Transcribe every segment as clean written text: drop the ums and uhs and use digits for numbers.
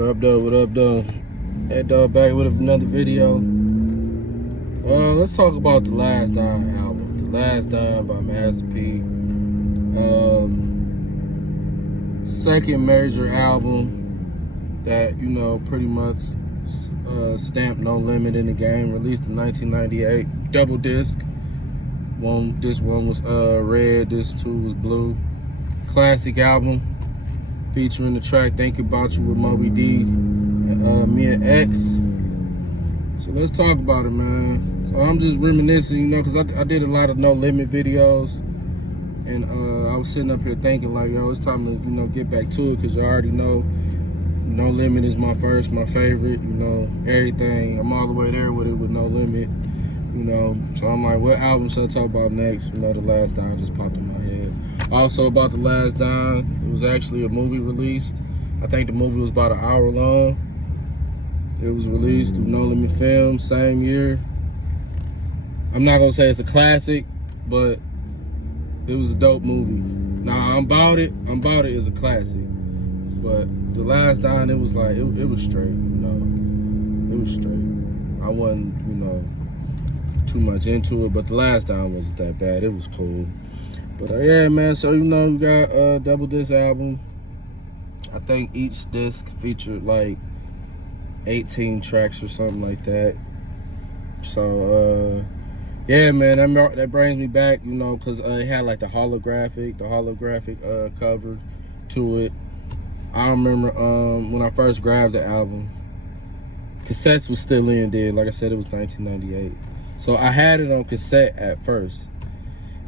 What up, though? What up, though? Hey, dog, back with another video. Let's talk about the Last Dime album. The Last Dime by Master P. Second major album that, pretty much stamped No Limit in the game. Released in 1998. Double disc. This one was red, this two was blue. Classic album. Featuring the track Think About You with Moby D and Mia X. So let's talk about it, man. So I'm just reminiscing, because I did a lot of No Limit videos. And I was sitting up here thinking like, yo, it's time to, get back to it, because you already know No Limit is my favorite, everything. I'm all the way there with it with No Limit, So I'm like, what album should I talk about next? The Last Dime just popped in my head. Also about the Last Dime, it was actually a movie released. I think the movie was about an hour long. It was released through No Limit Films, same year. I'm not gonna say it's a classic, but it was a dope movie. Now, I'm About It is a classic. But the Last Dime, it was like, it was straight, It was straight. I wasn't, too much into it, but the Last Dime wasn't that bad. It was cool. But yeah, man, so you got a double disc album. I think each disc featured like 18 tracks or something like that. So yeah, man, that brings me back, because it had like the holographic cover to it. I remember when I first grabbed the album, cassettes was still in there. Like I said, it was 1998. So I had it on cassette at first.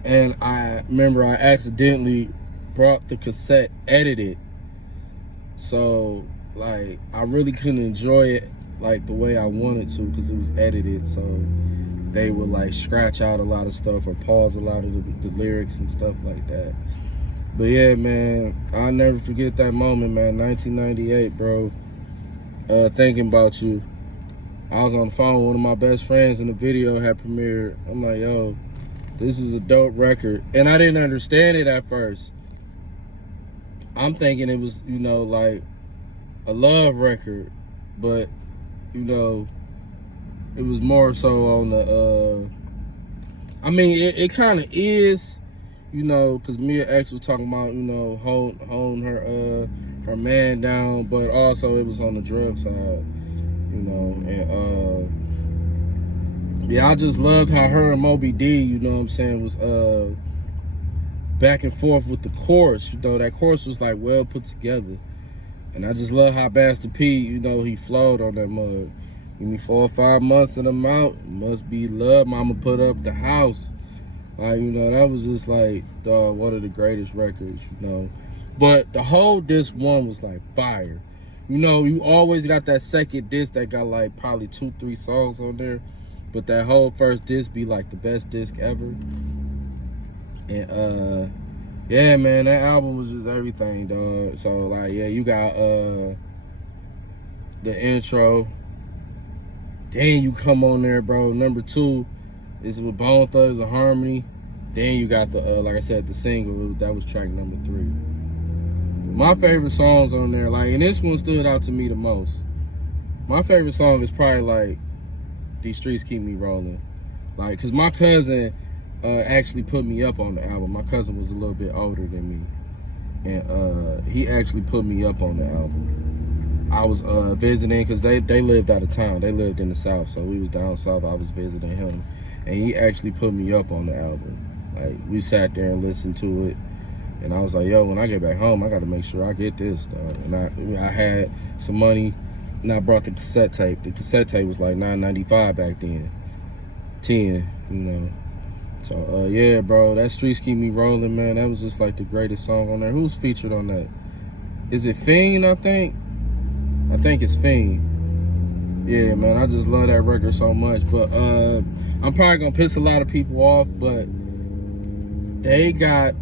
And I remember I accidentally brought the cassette edited. So, like, I really couldn't enjoy it, like, the way I wanted to, because it was edited. So they would, like, scratch out a lot of stuff or pause a lot of the lyrics and stuff like that. But, yeah, man, I'll never forget that moment, man. 1998, bro. Thinking About You. I was on the phone with one of my best friends and the video had premiered. I'm like, yo, this is a dope record. And I didn't understand it at first. I'm thinking it was, like a love record. But, it was more so on the, it kind of is, because Mia X was talking about, holding her man down. But also it was on the drug side, and, yeah, I just loved how her and Moby D, was back and forth with the chorus. That chorus was like well put together. And I just love how Master P, he flowed on that mug. Give me 4 or 5 months of them out. Must be love. Mama put up the house. Like, that was just like, dog, one of the greatest records, But the whole disc one was like fire. You always got that second disc that got like probably 2-3 songs on there. But that whole first disc be like the best disc ever. And yeah, man, that album was just everything, dog. So like, yeah, you got the intro. Then you come on there, bro. Number 2 is with Bone Thugs and Harmony. Then you got the like I said, the single. That was track number 3. My favorite songs on there, like, and this one stood out to me the most. My favorite song is probably like These Streets Keep Me Rolling. Like, cause my cousin actually put me up on the album. My cousin was a little bit older than me. And he actually put me up on the album. I was visiting, cause they lived out of town. They lived in the South, so we was down south. I was visiting him. And he actually put me up on the album. Like, we sat there and listened to it. And I was like, yo, when I get back home, I gotta make sure I get this, dog. And I had some money. And I brought the cassette tape. The cassette tape was like $9.95 back then. 10, So, yeah, bro, that Streets Keep Me Rolling, man. That was just like the greatest song on there. Who's featured on that? Is it Fiend, I think? I think it's Fiend. Yeah, man, I just love that record so much. But I'm probably going to piss a lot of people off, but they got,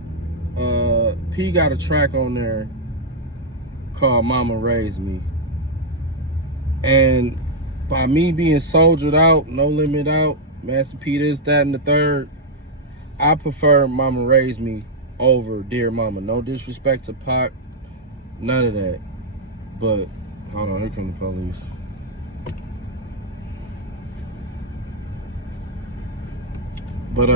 P got a track on there called Mama Raised Me. And by me being soldiered out, No Limit out, Master P this, that, and the third, I prefer Mama Raised Me over Dear Mama. No disrespect to Pac, none of that. But Hold on, here come the police. But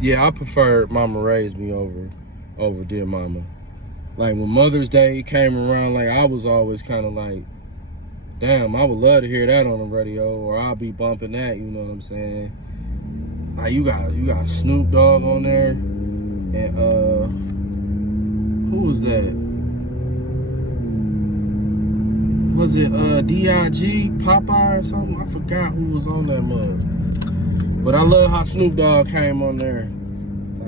yeah, I prefer Mama Raised Me over Dear Mama. Like when Mother's Day came around, like I was always kind of like, damn, I would love to hear that on the radio, or I'll be bumping that. You know what I'm saying? Like you got Snoop Dogg on there, and who was that? Was it D.I.G. Popeye or something? I forgot who was on that mug. But I love how Snoop Dogg came on there.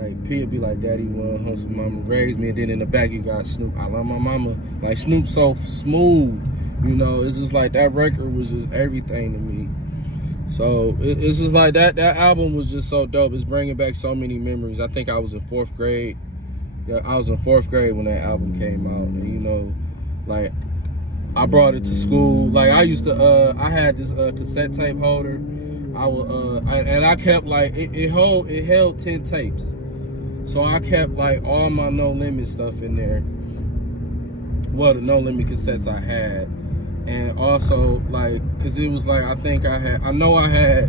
Like, P would be like, Daddy won, hustle, Mama Raised Me. And then in the back, you got Snoop. I love my mama. Like, Snoop so smooth. You know, it's just like that record was just everything to me. So, it's just like that album was just so dope. It's bringing back so many memories. I think I was in 4th grade. Yeah, I was in 4th grade when that album came out. And, you know, like, I brought it to school. Like, I used to, I had this cassette tape holder. I kept like it held 10 tapes, so I kept like all my No Limit stuff in there. Well, the No Limit cassettes I had, and also like, cause it was like I know I had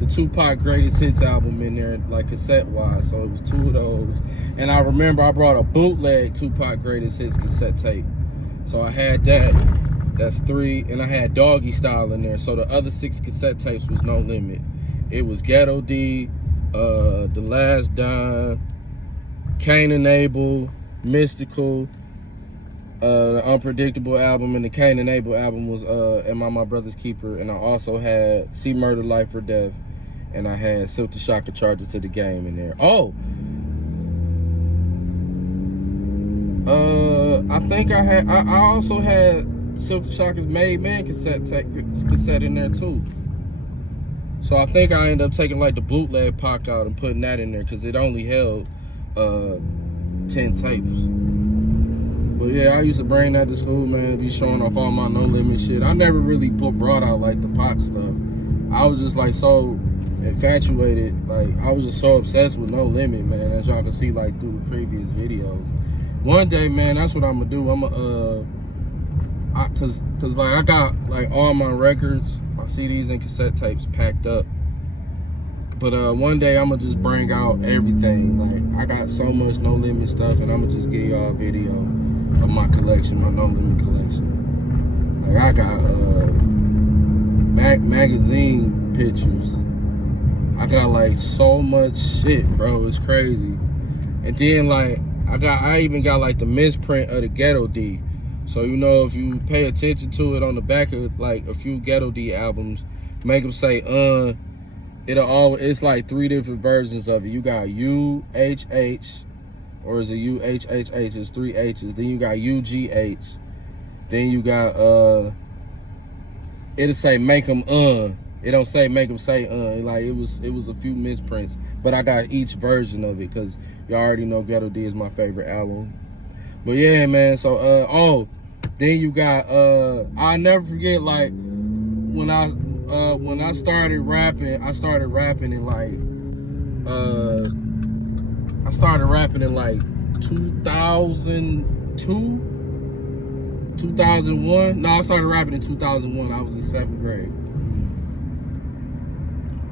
the Tupac Greatest Hits album in there, like cassette wise. So it was 2 of those, and I remember I brought a bootleg Tupac Greatest Hits cassette tape, so I had that. That's 3, and I had Doggy Style in there. So the other 6 cassette tapes was No Limit. It was Ghetto D, The Last Dime, Cain and Abel, Mystical, the Unpredictable album, and the Cain and Abel album was Am I My Brother's Keeper. And I also had See Murder, Life or Death, and I had Silk the Shocker, Charges to the Game in there. Oh, I think I also had Silk the Shocker's Made Man cassette in there too. So I think I ended up taking like the bootleg Pac out and putting that in there because it only held 10 tapes. But yeah, I used to bring that to school, man, be showing off all my No Limit shit. I never really brought out like the Pac stuff. I was just like so infatuated, like I was just so obsessed with No Limit, man, as y'all can see like through the previous videos. One day, man, that's what I'm gonna do. I'm gonna cause like I got like all my records, my CDs and cassette tapes packed up. But one day I'm gonna just bring out everything. Like I got so much No Limit stuff, and I'm gonna just give y'all a video of my collection, my No Limit collection. Like I got magazine pictures. I got like so much shit, bro. It's crazy. And then like I even got like the misprint of the Ghetto D. So, you know, if you pay attention to it on the back of like a few Ghetto D albums, make them say, it's like 3 different versions of it. You got UHH, or is it UHHH? It's 3 H's. Then you got UGH. Then you got, it'll say make them, It don't say make them say, Like it was a few misprints. But I got each version of it because y'all already know Ghetto D is my favorite album. But yeah, man, so, then you got, I'll never forget, like, when I started rapping, I started rapping in, like, 2002, 2001. No, I started rapping in 2001. I was in 7th grade.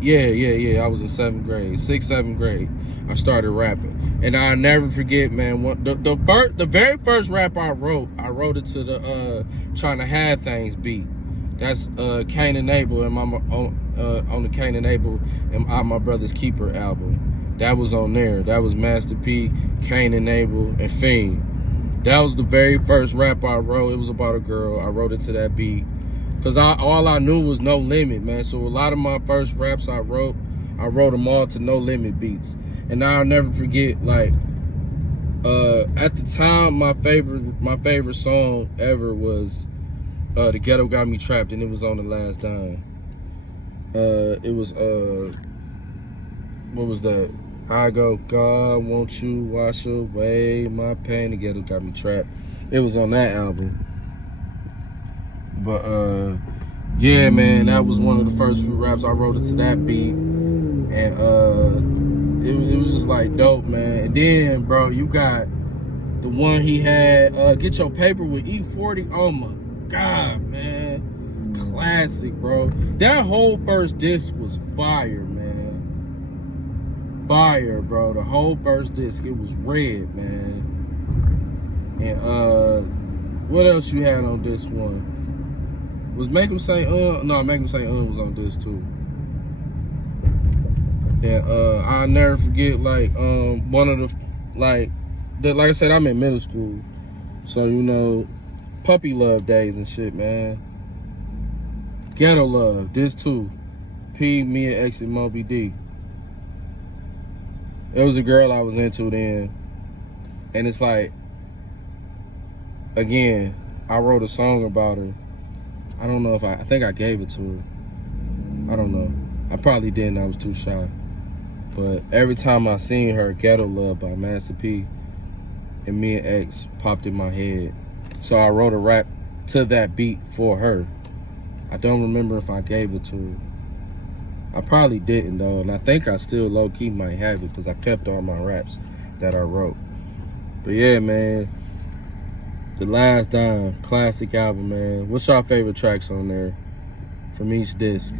Yeah, I was in 7th grade, 6th, 7th grade. I started rapping. And I'll never forget, man, the very first rap I wrote it to the Trying to Have Things beat. That's Cain and Abel and on the Cain and Abel and My Brother's Keeper album. That was on there. That was Master P, Cain and Abel, and Fiend. That was the very first rap I wrote. It was about a girl. I wrote it to that beat. Because all I knew was No Limit, man. So a lot of my first raps I wrote them all to No Limit beats. And I'll never forget, like, at the time, my favorite song ever was The Ghetto Got Me Trapped, and it was on The Last Dime. It was, what was that? I go, God, won't you wash away my pain? The Ghetto Got Me Trapped. It was on that album. But, yeah, man, that was one of the first few raps. I wrote it to that beat. And, it was just like dope, man. And then, bro, you got the one he had, Get Your Paper with E40. Oh my God, man. Classic, bro. That whole first disc was fire, man. Fire, bro. The whole first disc, it was red, man. And what else you had on this one? Was Make 'Em Say no, Make 'Em Say was on this too. And I'll never forget, like, one of the, like I said, I'm in middle school. So, you know, puppy love days and shit, man. Ghetto Love, this too. P, me and X and Moby D. It was a girl I was into then. And it's like, again, I wrote a song about her. I don't know if I think I gave it to her. I don't know. I probably didn't, I was too shy. But every time I seen her, Ghetto Love by Master P and me and X popped in my head. So I wrote a rap to that beat for her. I don't remember if I gave it to her. I probably didn't though, and I think I still low-key might have it because I kept all my raps that I wrote. But yeah, man, The Last Dime, classic album, man. What's your favorite tracks on there from each disc?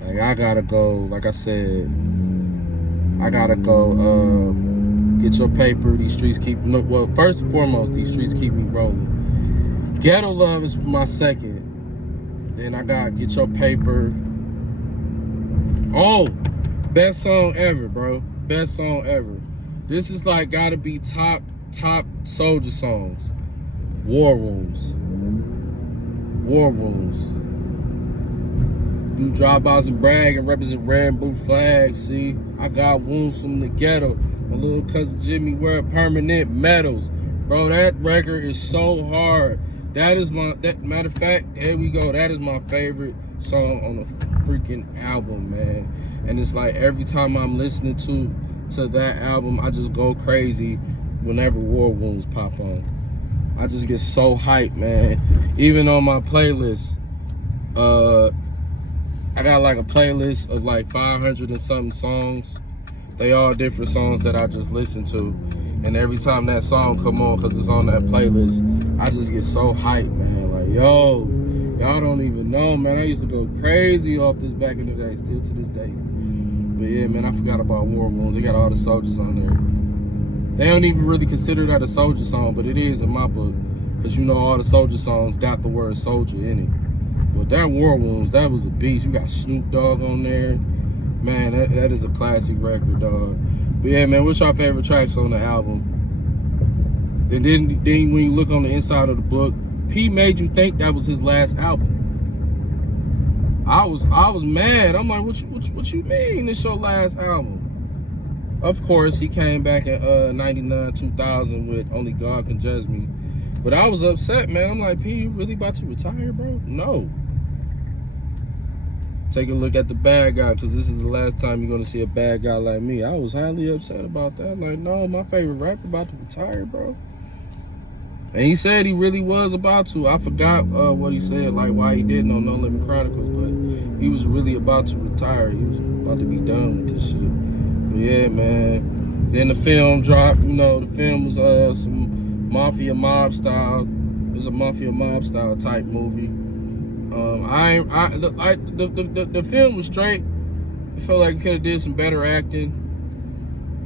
Like, I gotta go, like I said, I gotta go Get Your Paper, These Streets Keep, well, first and foremost, These Streets Keep Me Rolling. Ghetto Love is my second. Then I got Get Your Paper. Oh, best song ever, bro. Best song ever. This is like gotta be top soldier songs. War Wounds. War Wounds. Do dropouts and brag and represent red and blue flags. See, I got wounds from the ghetto. My little cousin Jimmy wear permanent medals. Bro, that record is so hard. That is matter of fact, there we go. That is my favorite song on the freaking album, man. And it's like every time I'm listening to that album, I just go crazy whenever War Wounds pop on. I just get so hyped, man. Even on my playlist, I got like a playlist of like 500 and something songs. They all different songs that I just listen to. And every time that song come on, because it's on that playlist, I just get so hyped, man. Like, yo, y'all don't even know, man. I used to go crazy off this back in the day, still to this day. But yeah, man, I forgot about War Wounds. They got all the soldiers on there. They don't even really consider that a soldier song, but it is in my book. Because you know all the soldier songs got the word soldier in it. But that War Wounds, that was a beast. You got Snoop Dogg on there. Man, that is a classic record, dog. But yeah, man, what's your favorite tracks on the album? And then when you look on the inside of the book, P made you think that was his last album. I was mad. I'm like, what you mean it's your last album? Of course, he came back in 99, 2000 with Only God Can Judge Me. But I was upset, man. I'm like, P, you really about to retire, bro? No. Take a look at The Bad Guy, because this is the last time you're going to see a bad guy like me. I was highly upset about that. Like, no, my favorite rapper about to retire, bro. And he said he really was about to. I forgot what he said, like why he didn't on No Limit Chronicles, but he was really about to retire. He was about to be done with this shit. But yeah, man. Then the film dropped. You know, the film was some mafia mob style. It was a mafia mob style type movie. The film was straight. I felt like it could have did some better acting.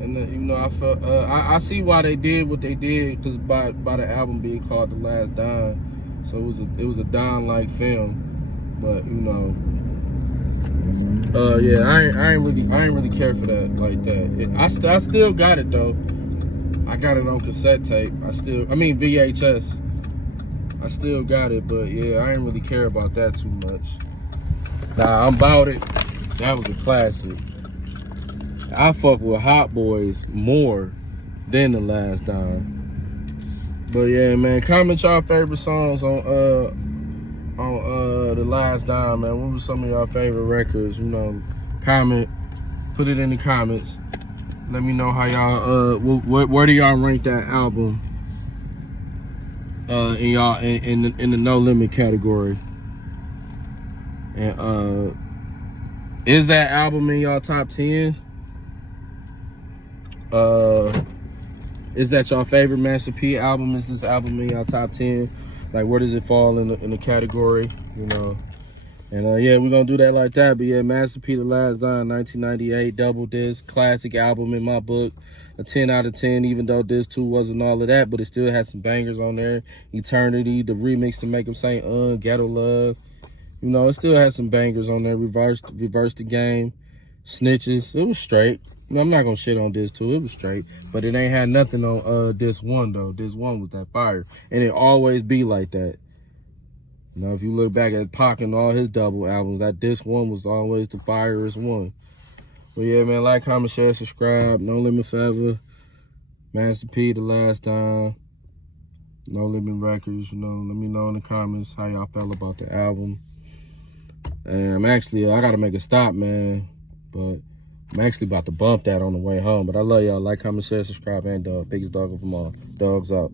And you know, I felt I see why they did what they did, because by the album being called The Last Dime, so it was a Dime-like film. But you know, yeah, I ain't really care for that like that. I still got it though. I got it on cassette tape. VHS. I still got it, but yeah, I ain't really care about that too much. Nah, I'm about it. That was a classic. I fuck with Hot Boys more than The Last Dime. But yeah, man, comment y'all favorite songs on The Last Dime, man. What was some of y'all favorite records? You know, comment, put it in the comments. Let me know how y'all where do y'all rank that album in the No Limit category. And is that album in y'all top 10? Is that your favorite Master P album? Is this album in y'all top 10? Like, where does it fall in the category, you know? And yeah, we're gonna do that like that. But yeah, Master P, The Last Don, 1998, double disc, classic album in my book. A 10 out of 10, even though disc 2 wasn't all of that, but it still had some bangers on there. Eternity, the remix to Make 'Em Say Ghetto Love. You know, it still has some bangers on there. Reverse the Game, Snitches. It was straight. I'm not gonna shit on disc 2, it was straight. But it ain't had nothing on disc 1 though. Disc 1 was that fire. And it always be like that. You know, if you look back at Pac and all his double albums, that disc 1 was always the firest one. But yeah, man, like, comment, share, subscribe. No Limit Forever. Master P, The Last Time. No Limit Records. You know, let me know in the comments how y'all felt about the album. And I gotta make a stop, man. But I'm actually about to bump that on the way home. But I love y'all. Like, comment, share, subscribe, and biggest dog of them all. Dogs up.